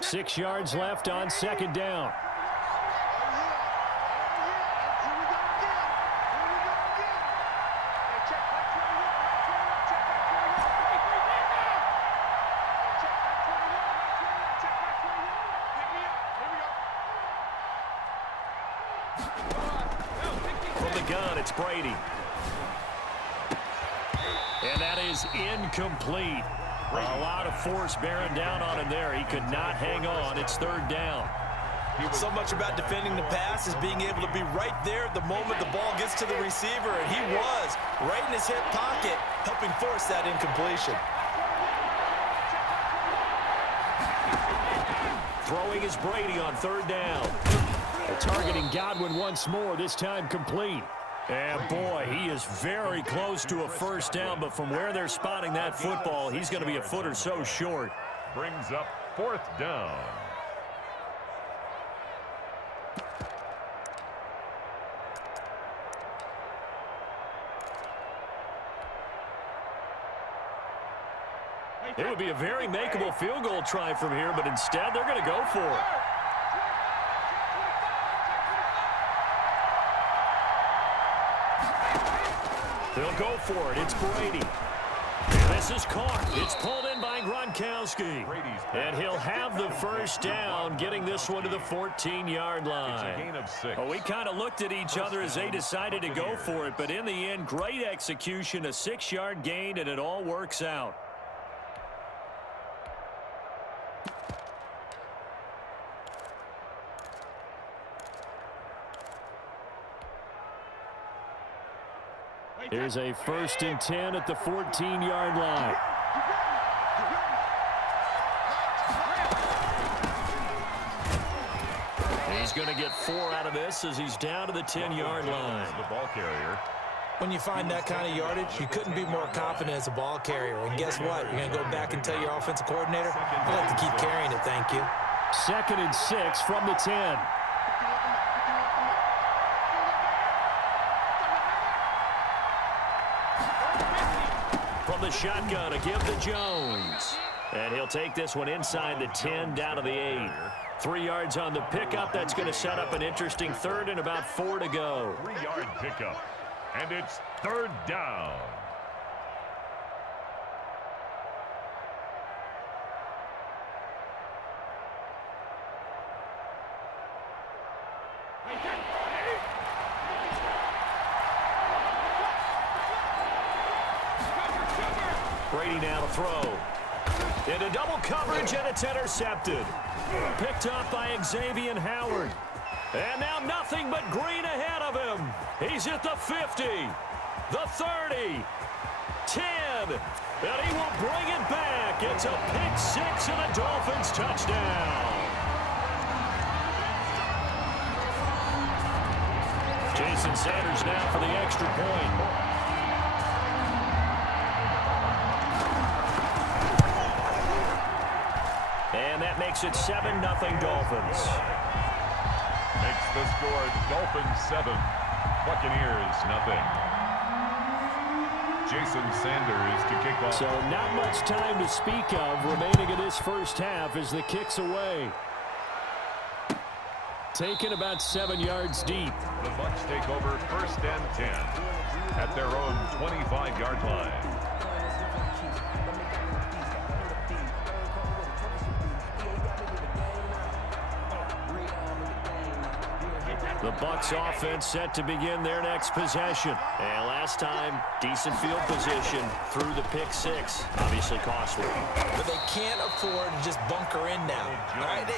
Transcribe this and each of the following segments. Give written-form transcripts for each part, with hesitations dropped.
6 yards left on second down. From the gun, it's Brady. And that is incomplete. A lot of force bearing down on him there. He could not hang on. It's third down. So much about defending the pass is being able to be right there the moment the ball gets to the receiver, and he was right in his hip pocket, helping force that incompletion. Throwing is Brady on third down. Targeting Godwin once more, this time complete. And boy, he is very close to a first down, but from where they're spotting that football, he's going to be a foot or so short. Brings up fourth down. It would be a very makeable field goal try from here, but instead they're going to go for it. They'll go for it. It's Brady. This is caught. It's pulled in by Gronkowski. And he'll have the first down, getting this one to the 14-yard line. It's a gain of 6. Well, we kind of looked at each other as they decided to go for it, but in the end, great execution, a 6-yard gain, and it all works out. Here's a 1st and 10 at the 14-yard line. He's going to get 4 out of this as he's down to the 10-yard line. The ball carrier. When you find that kind of yardage, you couldn't be more confident as a ball carrier. And guess what? You're going to go back and tell your offensive coordinator, I'd like to keep carrying it, thank you. 2nd and 6 from the 10. From the shotgun, a give to Jones. And he'll take this one inside the 10, down to the 8. 3 yards on the pickup. That's going to set up an interesting third and about 4 to go. 3-yard pickup. And it's third down. Brady now to throw. Into double coverage, and it's intercepted. Picked up by Xavier Howard. And now nothing but green ahead of him. He's at the 50, the 30, 10, and he will bring it back. It's a pick 6 and a Dolphins touchdown. Jason Sanders now for the extra point. And that makes it 7-0 Dolphins. Makes the score Dolphins 7, Buccaneers 0. Jason Sanders to kick off. So not much time to speak of remaining in this first half as the kick's away. Taken about 7 yards deep. The Bucs take over 1st and 10 at their own 25-yard line. The Bucs offense set to begin their next possession. And last time, decent field position through the pick 6. Obviously costly. But they can't afford to just bunker in now. All right?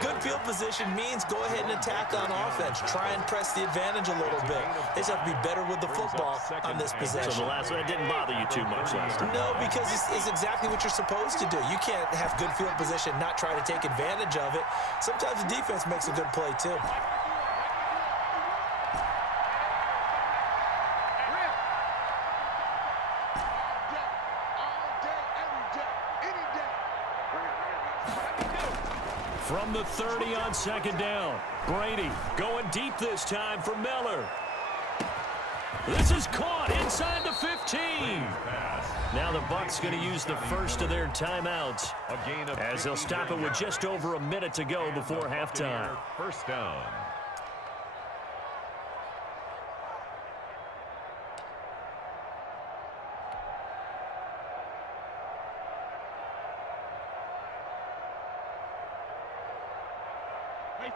Good field position means go ahead and attack on offense. Try and press the advantage a little bit. They just have to be better with the football on this possession. So the last one didn't bother you too much last time. No, because it's exactly what you're supposed to do. You can't have good field position, not try to take advantage of it. Sometimes the defense makes a good play, too. From the 30 on second down, Brady going deep this time for Miller. This is caught inside the 15. Now the Bucs going to use the first of their timeouts as they'll stop it with just over a minute to go before halftime. First down.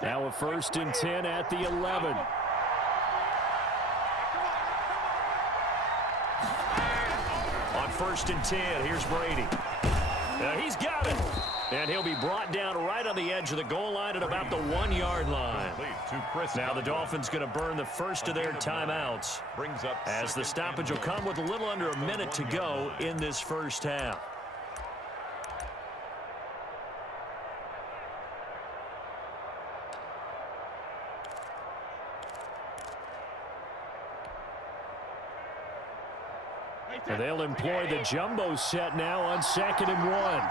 Now a 1st and 10 at the 11. On 1st and 10, here's Brady. He's got it. And he'll be brought down right on the edge of the goal line at about the 1-yard line. Now the Dolphins going to burn the first of their timeouts as the stoppage will come with a little under a minute to go in this first half. And they'll employ the jumbo set now on 2nd and 1.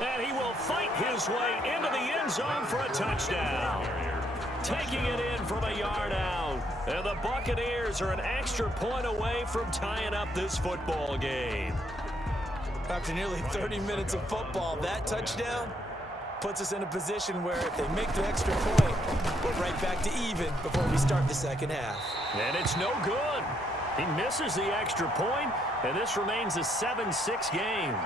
And he will fight his way into the end zone for a touchdown. Taking it in from a yard out. And the Buccaneers are an extra point away from tying up this football game. After nearly 30 minutes of football, that touchdown puts us in a position where if they make the extra point, we're right back to even before we start the second half. And it's no good. He misses the extra point, and this remains a 7-6 game.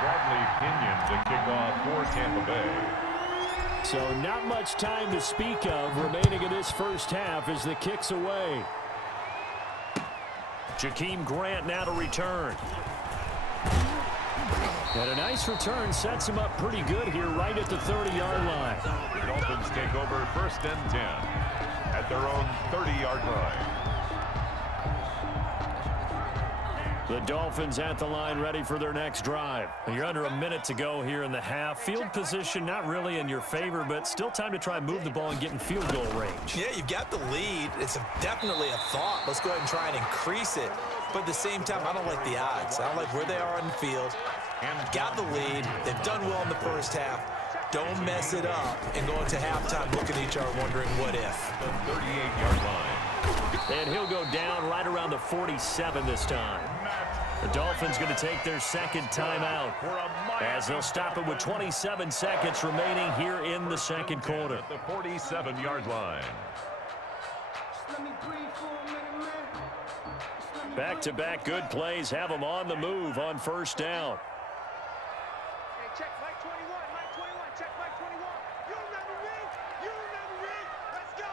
Bradley Pinion to kick off for Tampa Bay. So not much time to speak of remaining in this first half as the kick's away. Jakeem Grant now to return. And a nice return sets him up pretty good here right at the 30-yard line. The Dolphins take over 1st and 10 at their own 30-yard line. The Dolphins at the line ready for their next drive. You're under a minute to go here in the half. Field position not really in your favor, but still time to try and move the ball and get in field goal range. Yeah, you've got the lead. It's definitely a thought. Let's go ahead and try and increase it. But at the same time, I don't like the odds. I don't like where they are on the field. Got the lead. They've done well in the first half. Don't mess it up and go into halftime looking at each other wondering what if. The 38-yard line. And he'll go down right around the 47 this time. The Dolphins going to take their second timeout as they'll stop it with 27 seconds remaining here in the second quarter. At the 47-yard line. Back-to-back good plays have them on the move on first down. Check Mike 21, Mike 21, check Mike 21. You remember me? Let's go,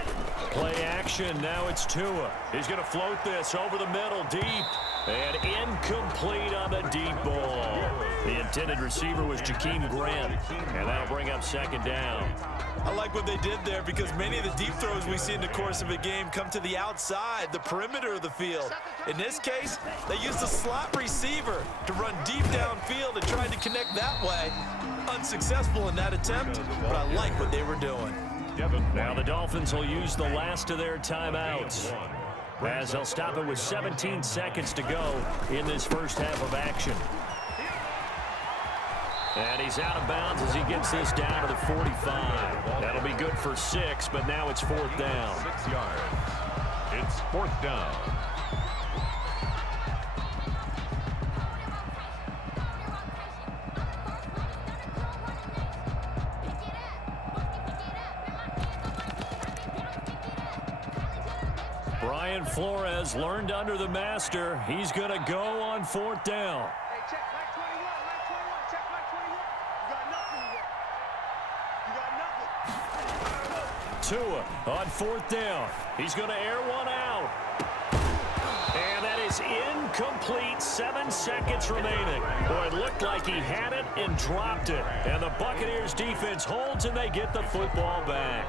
baby. Play action, now it's Tua. He's going to float this over the middle, deep. And incomplete on the deep ball. The intended receiver was Jakeem Grant. And that'll bring up second down. I like what they did there because many of the deep throws we see in the course of a game come to the outside, the perimeter of the field. In this case, they used the slot receiver to run deep downfield and tried to connect that way. Unsuccessful in that attempt, but I like what they were doing. Now the Dolphins will use the last of their timeouts as they'll stop it with 17 seconds to go in this first half of action. And he's out of bounds as he gets this down to the 45. That'll be good for 6, but now it's 4th down. 6 yards. It's 4th down. Brian Flores learned under the master. He's going to go on 4th down. Hey, check Mike 21, Mike 21, check Mike 21. You got nothing yet. Tua on 4th down. He's going to air one out. And that is incomplete. 7 seconds remaining. Boy, it looked like he had it and dropped it. And the Buccaneers defense holds and they get the football back.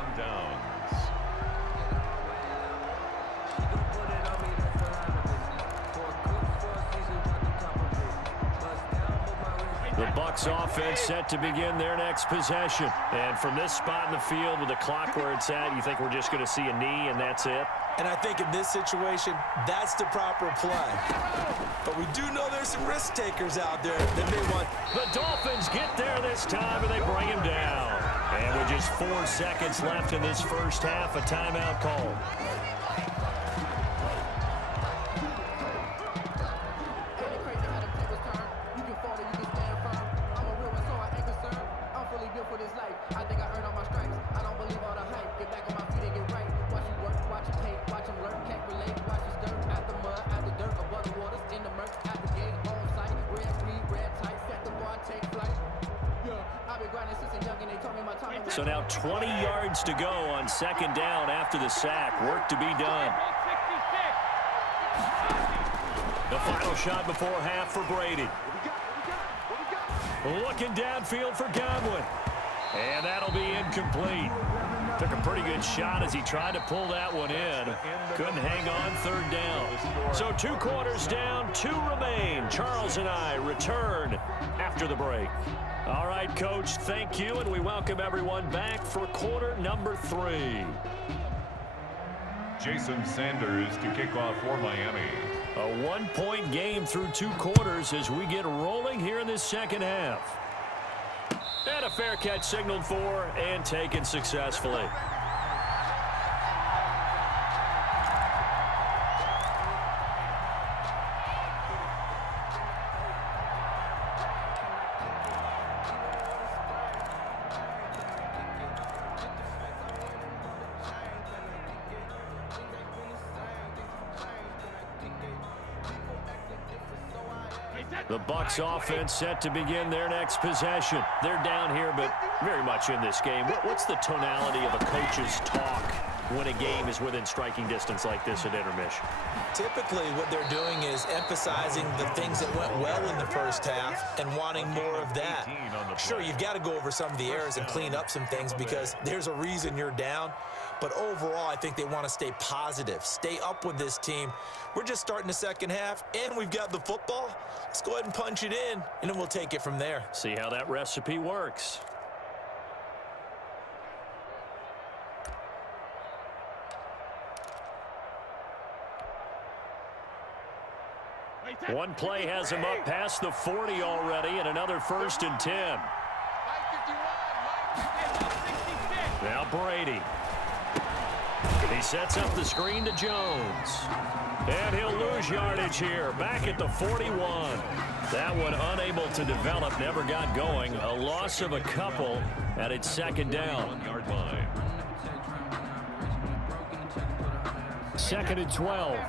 The Bucs offense set to begin their next possession. And from this spot in the field with the clock where it's at, you think we're just going to see a knee and that's it? And I think in this situation, that's the proper play. But we do know there's some risk takers out there that may want. The Dolphins get there this time, and they bring him down. And with just 4 seconds left in this first half, a timeout call. So now 20 yards to go on second down after the sack. Work to be done. The final shot before half for Brady. Looking downfield for Godwin. And that'll be incomplete. Took a pretty good shot as he tried to pull that one in. Couldn't hang on third down. So 2 quarters down, 2 remain. Charles and I return after the break. All right, Coach, thank you, and we welcome everyone back for quarter number 3. Jason Sanders to kick off for Miami. A 1-point game through 2 quarters as we get rolling here in this second half. And a fair catch signaled for and taken successfully. The Bucs offense set to begin their next possession. They're down here, but very much in this game. What's the tonality of a coach's talk when a game is within striking distance like this at intermission? Typically, what they're doing is emphasizing the things that went well in the first half and wanting more of that. Sure, you've got to go over some of the errors and clean up some things because there's a reason you're down. But overall, I think they want to stay positive, stay up with this team. We're just starting the second half, and we've got the football. Let's go ahead and punch it in, and then we'll take it from there. See how that recipe works. One play has him up past the 40 already, and another 1st and 10. Now Brady. He sets up the screen to Jones. And he'll lose yardage here, back at the 41. That one unable to develop, never got going. A loss of a couple at its second down. 1-yard line. 2nd and 12.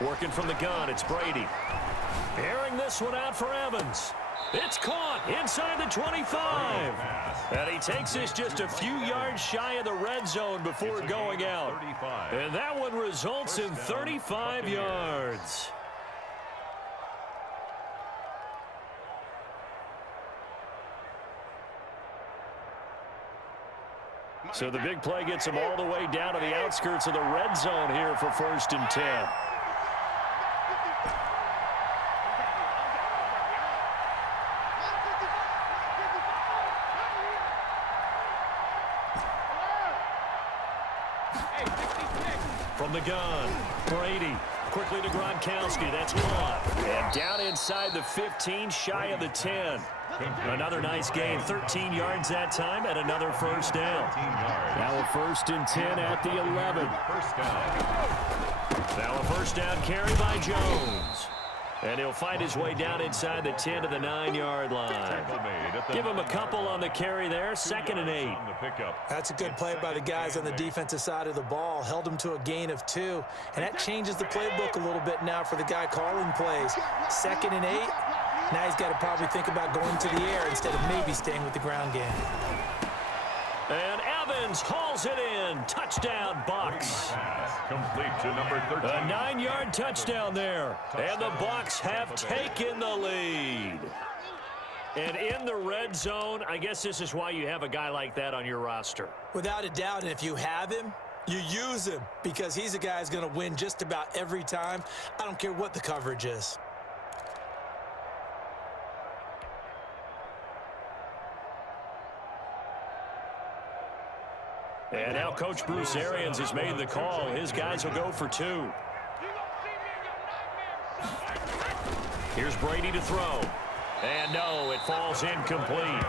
Working from the gun, it's Brady. Airing this one out for Evans. It's caught inside the 25. And he takes this just a few yards shy of the red zone before going out. And that one results in 35 yards. So the big play gets him all the way down to the outskirts of the red zone here for 1st and 10. From the gun, Brady quickly to Gronkowski. That's caught. And down inside the 15, shy of the 10. Another nice gain. 13 yards that time and another 1st down. Now a 1st and 10 at the 11. First down. Now a 1st down carry by Jones. And he'll find his way down inside the 10 to the 9-yard line. Give him a couple on the carry there. 2nd and 8. That's a good play by the guys on the defensive side of the ball. Held him to a gain of 2. And that changes the playbook a little bit now for the guy calling plays. 2nd and 8. Now he's got to probably think about going to the air instead of maybe staying with the ground game. And Evans hauls it in. Touchdown, Bucs. Complete to number 13. A 9-yard touchdown there. And the Bucs have taken the lead. And in the red zone, I guess this is why you have a guy like that on your roster. Without a doubt, and if you have him, you use him because he's a guy who's going to win just about every time. I don't care what the coverage is. And now Coach Bruce Arians has made the call. His guys will go for 2. Here's Brady to throw. And no, it falls incomplete.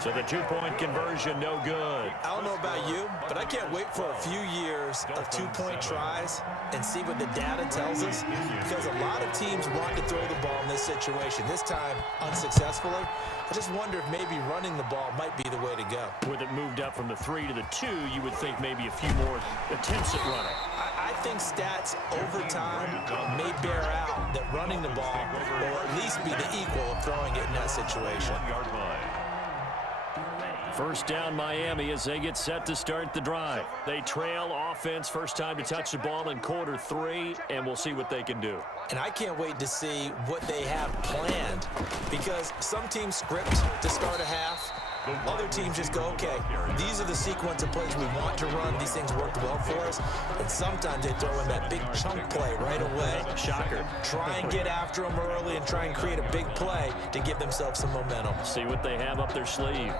So the 2-point conversion, no good. I don't know about you, but I can't wait for a few years of 2-point tries and see what the data tells us, because a lot of teams want to throw the ball in this situation, this time unsuccessfully. I just wonder if maybe running the ball might be the way to go. With it moved up from the 3 to the 2, you would think maybe a few more attempts at running. I think stats over time may bear out that running the ball will at least be the equal of throwing it in that situation. First down Miami as they get set to start the drive. They trail offense, first time to touch the ball in quarter 3, and we'll see what they can do. And I can't wait to see what they have planned, because some teams script to start a half. Other teams just go, okay, these are the sequence of plays we want to run. These things work well for us. And sometimes they throw in that big chunk play right away. Shocker. Try and get after them early and try and create a big play to give themselves some momentum. See what they have up their sleeve.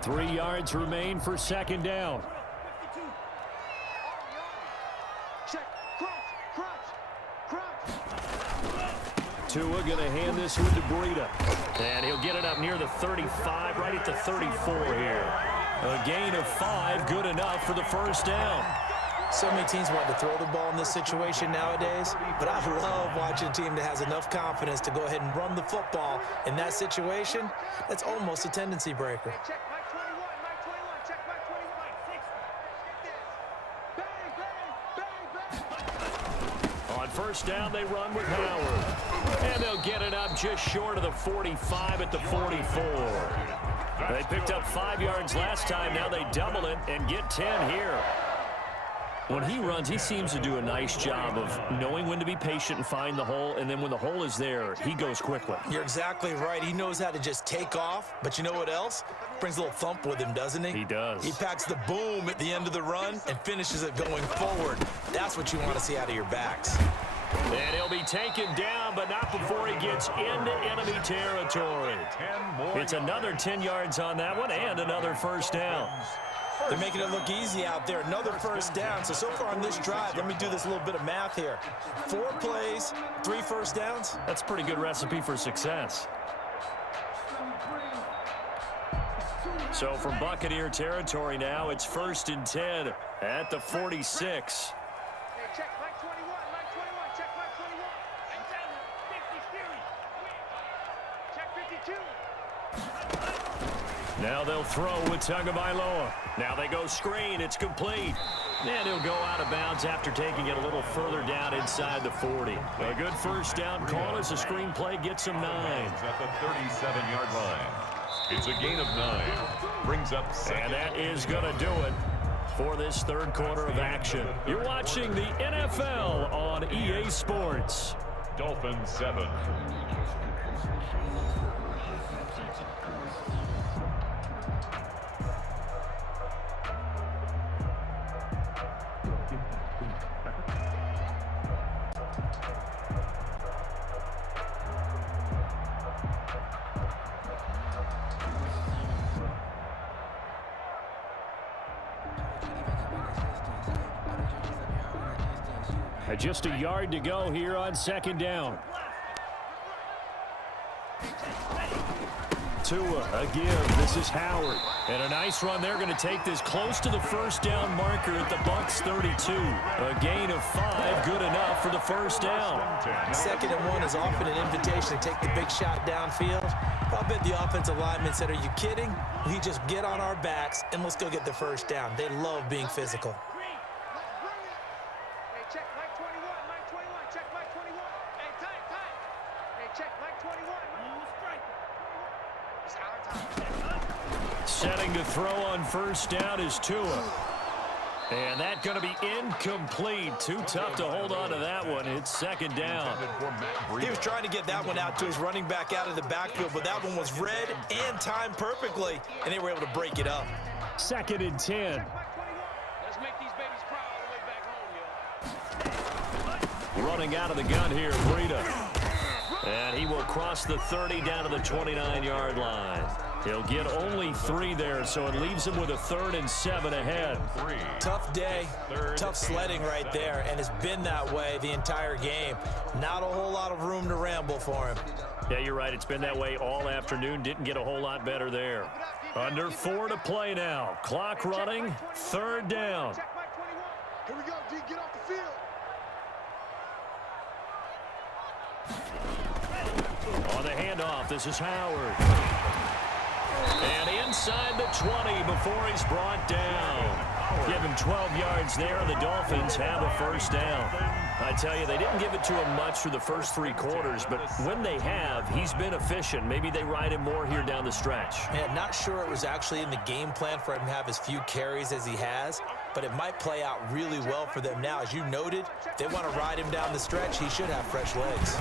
Three yards remain for second down. Tua going to hand this one to Breida. And he'll get it up near the 35, right at the 34 here. A gain of 5, good enough for the first down. So many teams want to throw the ball in this situation nowadays, but I love watching a team that has enough confidence to go ahead and run the football in that situation. That's almost a tendency breaker. Check Mike 21, Mike 21, check Mike 21. Get this. Bang, bang, bang, bang. On first down, they run with Howard. And they'll get it up just short of the 45 at the 44. They picked up 5 yards last time. Now they double it and get 10 here. When he runs, he seems to do a nice job of knowing when to be patient and find the hole, and then when the hole is there, he goes quickly. You're exactly right. He knows how to just take off, but you know what else? Brings a little thump with him, doesn't he? He does. He packs the boom at the end of the run and finishes it going forward. That's what you want to see out of your backs. And he'll be taken down, but not before he gets into enemy territory. It's another 10 yards on that one and another first down. They're making it look easy out there. Another first down. So far on this drive, let me do this little bit of math here. 4 plays, 3 first downs. That's a pretty good recipe for success. So from Buccaneer territory now, it's 1st and 10 at the 46. Hey, check Mike 21, Mike 21, check Mike 21. And 10, 50, check 52. Now they'll throw with Tagovailoa. Now they go screen. It's complete. And he'll go out of bounds after taking it a little further down inside the 40. A good first down call as the screen play gets him 9. At the 37-yard line. It's a gain of 9. Brings up second. And that is going to do it for this third quarter of action. You're watching the NFL on EA Sports. Dolphins 7. Just a yard to go here on second down. Tua, a give. This is Howard. And a nice run. They're going to take this close to the first down marker at the Bucs 32. A gain of 5, good enough for the first down. 2nd and 1 is often an invitation to take the big shot downfield. I'll bet the offensive lineman said, are you kidding? We just get on our backs and let's go get the first down. They love being physical. Check Mike 21, Mike 21, check Mike 21. Hey, time. Hey, check Mike 21. It's our time. Setting to throw on first down is Tua. And that going to be incomplete. Too tough to hold on to that one. It's second down. He was trying to get that one out to his running back out of the backfield, but that one was read and timed perfectly, and they were able to break it up. Second and 10. Let's make these babies cry all the way back home, yo. Running out of the gun here, Breida. And he will cross the 30 down to the 29-yard line. He'll get only 3 there, so it leaves him with a 3rd and 7 ahead. Tough day, tough sledding right there, and it's been that way the entire game. Not a whole lot of room to ramble for him. Yeah, you're right. It's been that way all afternoon. Didn't get a whole lot better there. Under 4 to play now. Clock running, 3rd down. Check Mike 21. Here we go, D. Get off the field. On the handoff, this is Howard. And inside the 20 before he's brought down. Give him 12 yards there, and the Dolphins have a first down. I tell you, they didn't give it to him much through the first 3 quarters, but when they have, he's been efficient. Maybe they ride him more here down the stretch. Man, not sure it was actually in the game plan for him to have as few carries as he has, but it might play out really well for them now. As you noted, if they want to ride him down the stretch, he should have fresh legs.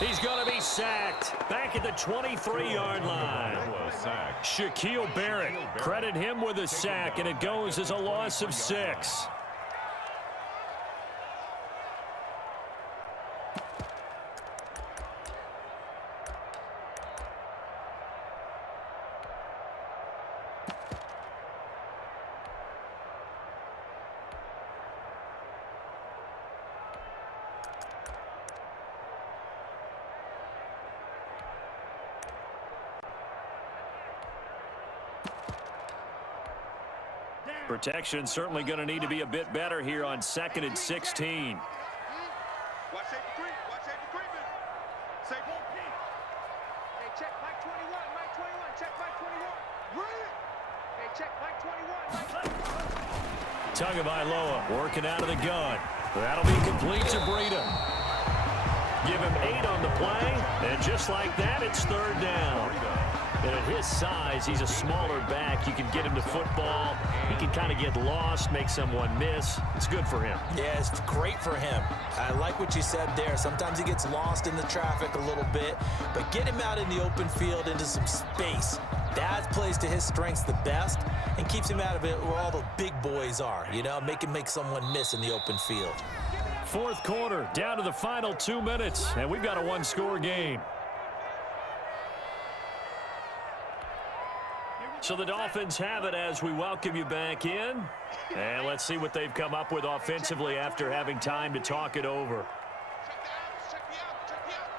He's going to be sacked back at the 23-yard line. Shaquille Barrett, credit him with a sack, and it goes as a loss of 6. Protection certainly going to need to be a bit better here on 2nd and 16. Watch safety creep. Watch safety creeping. Safety. Hey, check Mike 21. Mike 21. Check Mike 21. Run it. Hey, check Mike 21. Tagovailoa working out of the gun. That'll be complete to Breida. Give him 8 on the play, and just like that, it's 3rd down. And at his size, he's a smaller back. You can get him to football. He can kind of get lost, make someone miss. It's good for him. Yeah, it's great for him. I like what you said there. Sometimes he gets lost in the traffic a little bit, but get him out in the open field into some space. That plays to his strengths the best and keeps him out of it where all the big boys are, you know, make him make someone miss in the open field. 4th quarter, down to the final 2 minutes, and we've got a 1-score game. So the Dolphins have it as we welcome you back in. And let's see what they've come up with offensively after having time to talk it over. Check the outs. Check the outs. Check the outs.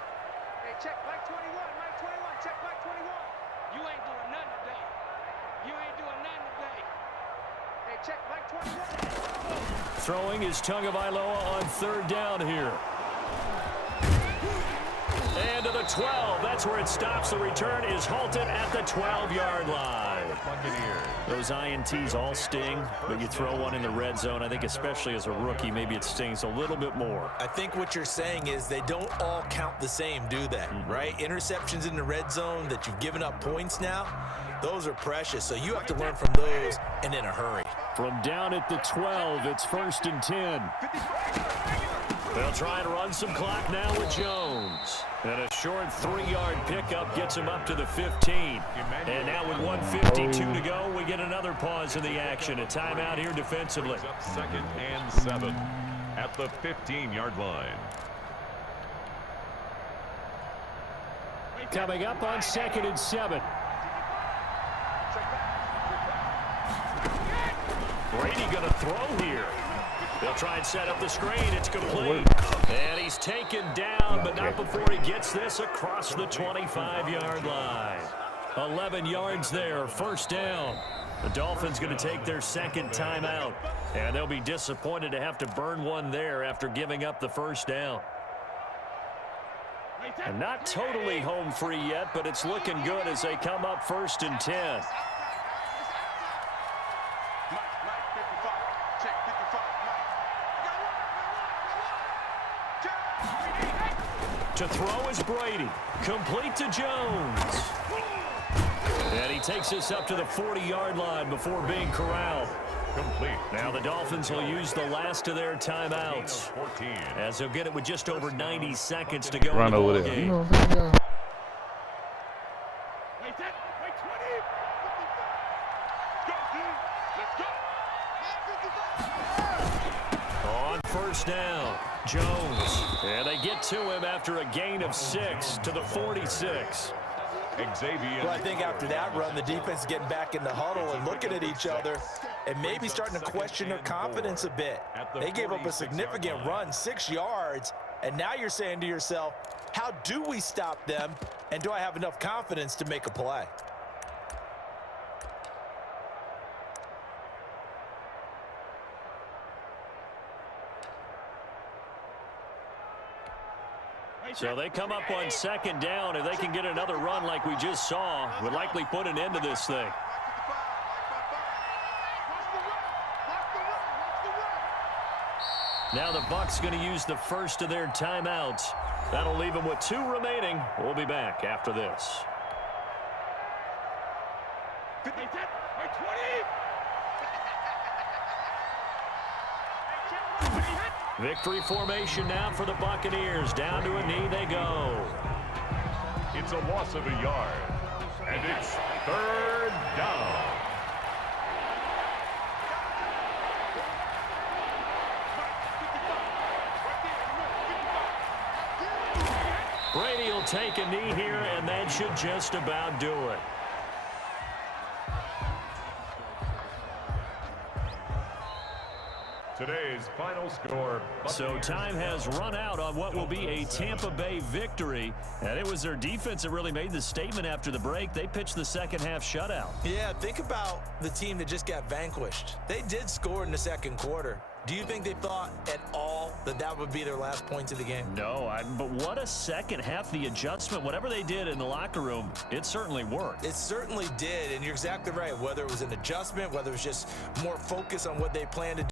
Hey, check Mike 21. Mike 21. Check Mike 21. You ain't doing nothing today. You ain't doing nothing today. Hey, check Mike 21. Throwing is Tagovailoa on 3rd down here. And to the 12. That's where it stops. The return is halted at the 12-yard line. Those INTs all sting, but you throw one in the red zone. I think especially as a rookie, maybe it stings a little bit more. I think what you're saying is they don't all count the same, do they? Right? Interceptions in the red zone that you've given up points now, those are precious. So you have to learn from those and in a hurry. From down at the 12, it's 1st and 10. They'll try and run some clock now with Jones. And a short 3-yard pickup gets him up to the 15. And now with 1:52 to go, we get another pause in the action. A timeout here defensively. 2nd and 7 at the 15-yard line. Coming up on 2nd and 7. Brady going to throw here. They'll try and set up the screen. It's complete. And he's taken down, but not before he gets this across the 25-yard line. 11 yards there, 1st down. The Dolphins going to take their 2nd timeout, and they'll be disappointed to have to burn one there after giving up the 1st down. And not totally home free yet, but it's looking good as they come up 1st and 10. To throw is Brady. Complete to Jones. And he takes us up to the 40-yard line before being corralled. complete. Now the Dolphins will use the last of their timeouts, 14. as they'll get it with just over 90 seconds to go Run in the over ball there. You game. know what I'm saying, y'all? Wait, 10. Wait, 20. Go, dude. Let's go. On first down, Jones. And they get to him after a gain of 6 to the 46. Xavier. Well, I think after that run, the defense is getting back in the huddle and looking at each other and maybe starting to question their confidence a bit. They gave up a significant run, 6 yards, and now you're saying to yourself, how do we stop them, and do I have enough confidence to make a play? So they come up on second down. If they can get another run like we just saw, would likely put an end to this thing. Now the Bucs going to use the first of their timeouts. That'll leave them with 2 remaining. We'll be back after this. Wait, 10. Wait, 20. Victory formation now for the Buccaneers. Down to a knee they go. It's a loss of a yard. And it's 3rd down. Brady will take a knee here, and that should just about do it. Today's final score. So time has run out on what will be a Tampa Bay victory. And it was their defense that really made the statement after the break. They pitched the second half shutout. Yeah, think about the team that just got vanquished. They did score in the second quarter. Do you think they thought at all that that would be their last points of the game? No, but what a second half. The adjustment, whatever they did in the locker room, it certainly worked. It certainly did, and you're exactly right. Whether it was an adjustment, whether it was just more focus on what they planned to do.